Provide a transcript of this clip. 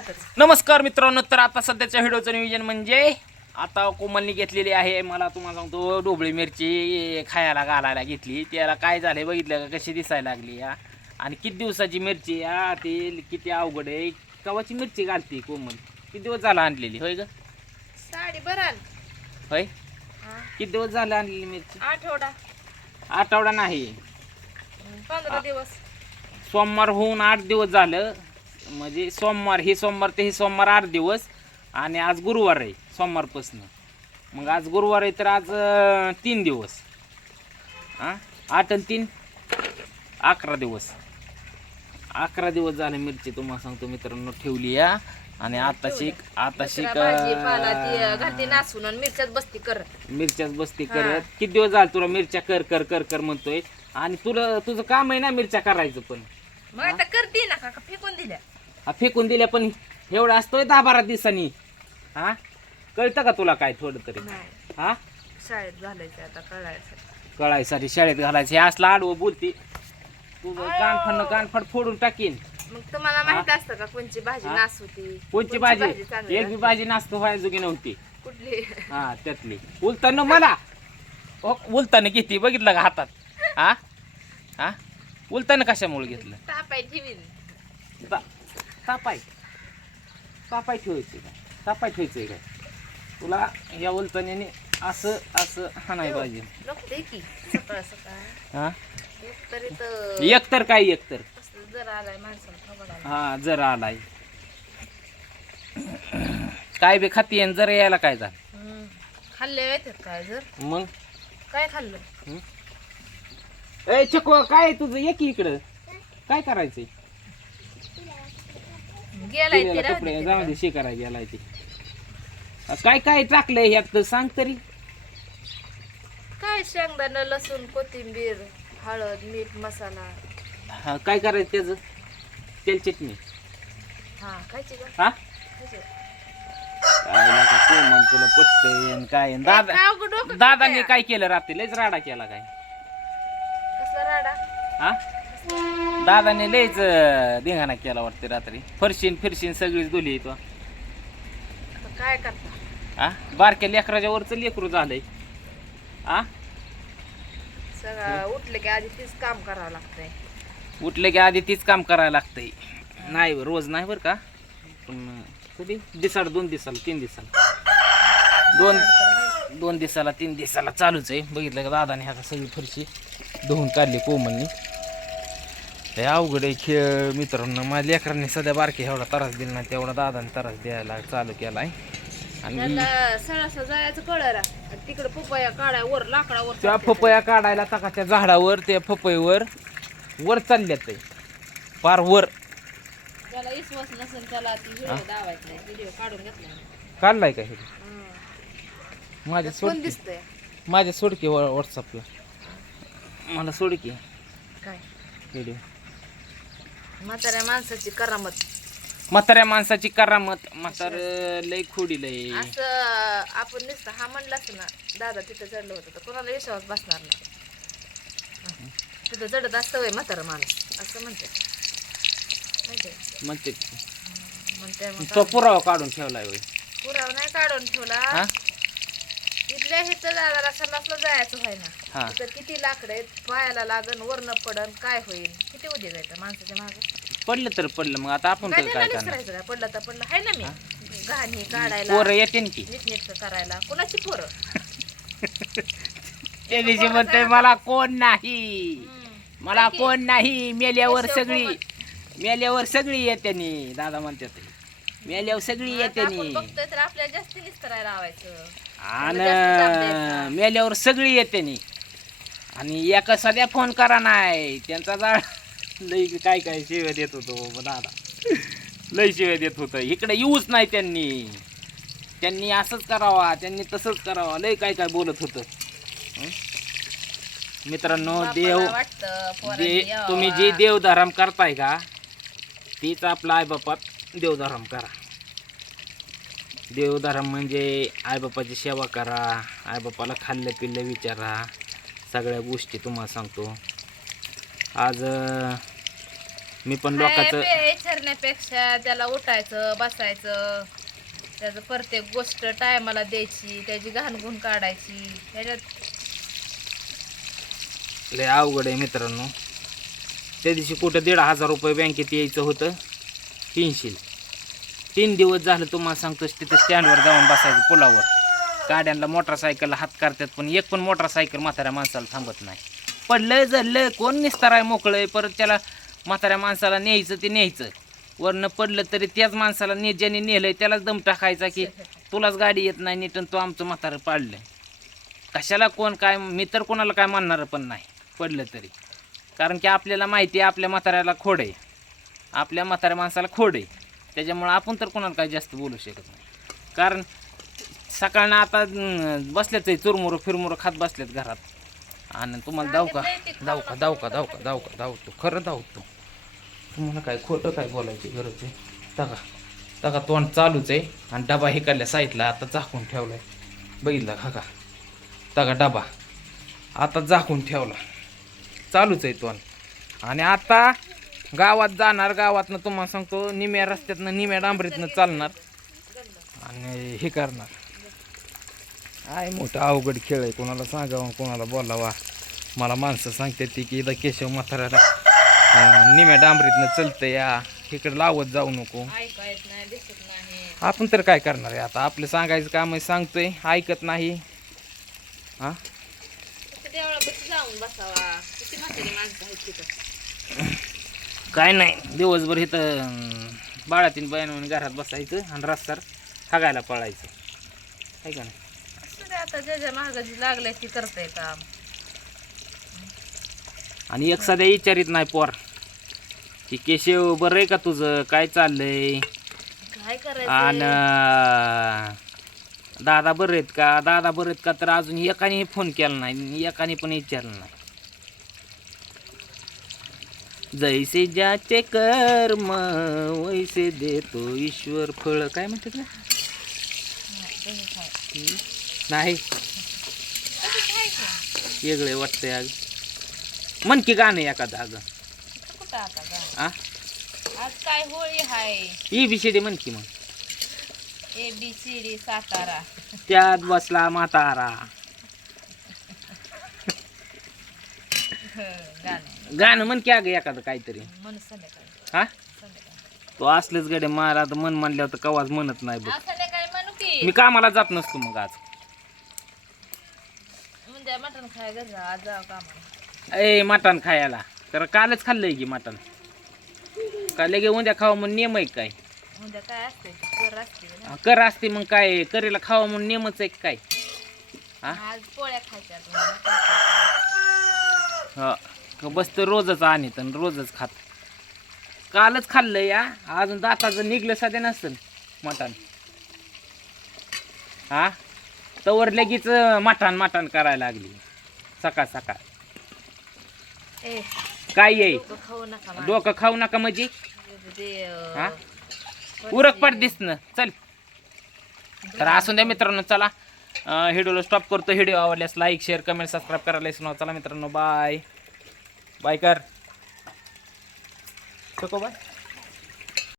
घरातच नमस्कार मित्रांनो तर आता सध्याच्या व्हिडिओचं नियोजन म्हणजे आता कोमलनी घेतलेली आहे. मला तुम्हाला सांगतो ढोबळी मिरची खायला घालायला घेतली. त्याला काय झालंय बघितलं का? कशी दिसायला लागली हा? आणि किती दिवसाची मिरची हा? ती किती अवघड आहे? कवाची मिरची घालते कोमल? किती दिवस झाला आणलेली? होय ग? साडी बराल होय? किती दिवस झाले आणलेली मिरची? आठवडा. आठवडा नाही. पंधरा दिवस. सोमवार होऊन आठ दिवस झालं. म्हणजे सोमवार हे सोमवार ते हे सोमवार आठ दिवस आणि आज गुरुवार आहे सोमवारपासून. मग आज गुरुवार आहे तर आज अं, तीन दिवस. हां आठ आणि तीन? अकरा दिवस. अकरा दिवस झाले मिरची तुम्हाला सांगतो मित्रांनो ठेवली या. आणि आता शिक आता शिक भाजीपाला ती घालते नासून आणि मिरच्याच बसती कर मिरच्याच बसती करत. किती दिवस झाले तुला मिरच्या कर कर कर कर म्हणतोय? आणि तुला तुझं काम आहे ना मिरच्या करायचं पण. मग आता करते ना का फेकून दिल्या. हा फेकून दिल्या पण एवढं असतोय दहा बारा दिवसांनी. हा? कळतं का तुला काय थोडं तरी? नाही. हा? शाळेत घालायचं आता कळायचं. कळायसाठी शाळेत घालायचे. हे असलं आडवं बोलती. तुझं कानफड कानफड फोडून टाकीन. मग तुम्हाला माहीत असतं का कोणची भाजी हा? नास होती कोणची भाजी? चांगली एक बी? भाजी नाचतो व्हायचो की नव्हती. कुठली? हा त्यातली. उलताना मला. ओ, उलताना किती? बघितलं का हातात? हा? हा? उलताना कशामुळे घेतलं? तापाय ठेवीन. ता- तापाय तापाय ठेवायचे काय तापाय ठेवायचंय काय तुला या उलताण्याने असं असं हाणाय पाहिजे. की. सकाळ हा? तरी तर एक तर काय एक तर? कसलं जर आलाय माणसाला खबर आला. हा जर आलाय. काय बी खाती आणि जर यायला काय झालं? खाल्ले येतात काय जर? मग? काय खाल्लं? ए चको काय तुझं? एक इकडं. काय करायचंय? गेलाय ते राहू जाऊ. दे गेलाय ते. काय काय टाकलंय ह्यात? तर सांग तरी. काय शेंगदाणा लसूण कोथिंबीर हळद मीठ मसाला. हा, काय करायचं त्याचं? तेल चटणी. हा खायची का? हा? खायची. का? काय कोमल तुला पटतंय आणि काय आणि दादा काय अवघड डोकं दादांनी? काय केलं रात्री? लयच राडा केला काय? कसला राडा? हा? दादाने लयच अं, धिंगाणा केला वाटते रात्री. फरशीन फिरशीन सगळीच धुली तो आता काय करता? हा बारक्या लेकराच्या वरच लेकरू झालंय. हा सगळं उठले की आधी तीच काम करावं लागतंय. उठले की आधी तीच काम करायला लागतंय. नाही रोज नाही बरं का? पण कधी? दिसाड दोन दिवसाला तीन दिवसाला दोन दोन दिवसाला तीन दिवसाला चालूच आहे. बघितलं का दादाने आता सगळी फरशी धुवून काढली कोमलनी. ते अवघड आहे खेळ मित्रांनो. माझ्या लेकरांनी सध्या बारके एवढा त्रास दिला नाही तेवढा दादाने त्रास द्यायला चालू केलाय. आणि त्याला सळासा जायचं तिकडे पपया काढाय वर लाकडावर त्या. पपया काढायला टाकाच्या झाडावर त्या पपईवर वर चालल्यात ते. पार वर. ज्याला विश्वास नसेल त्याला ती व्हिडिओ दावायचा नाही व्हिडिओ काढून घेतला. काढलाय का हे? माझ्या कोण सोडकी दिसतंय? माझ्या सोडकी व्हॉट्सअपला मला सोडकी. काय? व्हिडिओ म्हाताऱ्या माणसाची करामत. म्हाताऱ्या माणसाची करामत. म्हातार लय खोडी लय. असं आपण नुसतं हा म्हणलाच ना दादा तिथं चढलं होतं तर कोणाला विश्वास बसणार नाही. तिथं चढत असतं वय म्हातारा माणूस असं म्हणते. माहितीये? म्हणते. म्हणते तो पुरावा काढून ठेवलाय होय पुरावा नाही काढून ठेवला. हा इथल्या हिथं दादाला सल्लासला जायचं व्हाय ना. हा. तिथं किती लाकडं आहेत पायाला लागन वरण पडन काय होईल किती उद्या जायचं माणसाच्या मागं? पडलं तर पडलं मग आता आपण काय तर काय करणार? करायचं काय पडलं तर पडलं. आहे ना मी. घाणी काढायला पोरं येते की. नीटनेटकं करायला. कोणाची पोरं? त्या दिवशी म्हणतोय मला कोण नाही? हम्म. मला? कोण नाही? मेल्यावर सगळी. मेल्यावर सगळी येत्यानी दादा म्हणतात मेल्यावर सगळी बघतोय तर आपल्याला निस्तरायला लावायचं. आणि. मेल्यावर सगळी येत्यानी आणि एका सध्या फोन करा नाही. त्यांचा जाळ लई काय काय शिव्या देत होतो दादा. लई शिव्या देत होतं. इकडे येऊच नाही त्यांनी. त्यांनी असंच करावा त्यांनी तसंच करावा. लई काय काय बोलत होतं? मित्रांनो देव दे. तुम्ही जी देवधर्म करताय का तीच आपला आईबापात देवधर्म करा. देवधर्म म्हणजे आईबापाची सेवा करा आईबापाला खाल्लं पिल्लं विचारा सगळ्या गोष्टी तुम्हाला सांगतो. आज मी पण लोकांचं विचारण्यापेक्षा त्याला उठायचं बसायचं त्याचं प्रत्येक गोष्ट टायमाला द्यायची त्याची घाणगुण काढायची त्याच्यात लय अवघड आहे मित्रांनो. त्या दिवशी कुठं दीड हजार रुपये बँकेत यायचं होतं तीनशे. तीन दिवस झालं तुम्हाला सांगतो तिथं स्टँडवर जाऊन बसायचं पुलावर. गाड्यांना मोटरसायकलला हात करतात पण एक पण मोटरसायकल म्हाताऱ्या माणसाला थांबत नाही. पडलंय जडलंय कोण निस्तार आहे मोकळंय परत त्याला म्हाताऱ्या माणसाला न्यायचं ते न्यायचं. वरनं पडलं तरी त्याच माणसाला ने ज्याने नेलंय त्यालाच दम टाकायचा की तुलाच गाडी येत नाही नीट तो आमचं म्हातारं पाडलं कशाला कोण काय मी तर कोणाला काय म्हणणार पण नाही पडलं तरी. कारण की आपल्याला माहिती आहे आपल्या म्हाताऱ्याला खोड आहे. आपल्या म्हाताऱ्या माणसाला खोड आहे. त्याच्यामुळं आपण तर कोणाला काही जास्त बोलू शकत नाही. कारण सकाळनं आता बसल्याच आहे चुरमुरं फिरमुरं खात बसल्यात घरात. आणि तुम्हाला जाऊ का? जाऊ का? जाऊ का? जाऊ का? जाऊ का? धावतो खरं धावतो तुम्हाला काय खोटं काय बोलायची गरज आहे? तका तका तोंड चालूच आहे. आणि डबा हे काढल्या साईडला आता झाकून ठेवलाय. बघितला का का तगा डबा. आता झाकून ठेवला. चालूच आहे तोंड. आणि आता गावात जाणार गावातनं तुम्हाला सांगतो निम्या रस्त्यातनं निम्या डांबरीतनं चालणार आणि हे करणार. आहे मोठा अवघड खेळ आहे कोणाला सांगावा कोणाला बोलावा. मला माणसं सांगतात ती की इथं केशव म्हाताऱ्याला निम्या डांबरीतनं चलतं या इकडे लावत जाऊ नको. आपण तर काय करणार आहे आता? आपलं सांगायचं काम आहे सांगतोय ऐकत नाही. हा? जाऊन बसावा. काय नाही दिवसभर इथं बाळातीन बयान घरात बसायचं आणि रस्त्यावर हागायला पळायचं. आहे का नाही? असं आता ज्याच्या महागाची लागले ती करते काम. आणि एक सध्या विचारित नाही पोर. की केशव बरं आहे का तुझं? काय चाललंय? काय करायचं? आणि दादा बरं आहेत का? दादा बरं आहेत का? तर अजून एकाने फोन केला नाही एकाने पण विचारलं नाही. जैसे ज्याचे कर्म वैसे देतो ईश्वर फळ. काय म्हणतात ना? नाही. वेगळे वाटतंय अग. मन की गाणं एखादं अगं. आज काय होळी हाय? ई बी म्हण की मग. A B C D Satara. त्यात बसला म्हातारा. गाणं. म्हण की अगं एखादं काहीतरी. हा? तो असलेच गडे मला आता मन म्हणल्यावर तर कवाच म्हणत नाही बघ. मी कामाला जात नसतो मग आज. ए मटण खायला. तर कालच खाल्लंय की मटण. काय लगे उद्या खावं म्हणून नियम आहे काय? उद्या काय असते कर असते ना. हा, कर असते मग काय? करेला खावं म्हणून नियमच आहे काय? हा? पोळ्या खायच्या. हा. तर रोजच आणत आणि रोजच खात. कालच खाल्लं या. अजून दाताचं निघलं सध्या नसेल मटण. हा? तवर लगेच मटण मटण करायला लागली. सकाळ सकाळ. काय येई डोकं खाऊ नका म्हणजे? अं, हा? उरक पड दिसणं चल. तर असून द्या मित्रांनो चला. व्हिडिओला स्टॉप करतो. व्हिडिओ आवडल्यास लाईक शेअर कमेंट सबस्क्राईब करायला विसरू नका. चला मित्रांनो बाय बाय कर. बाय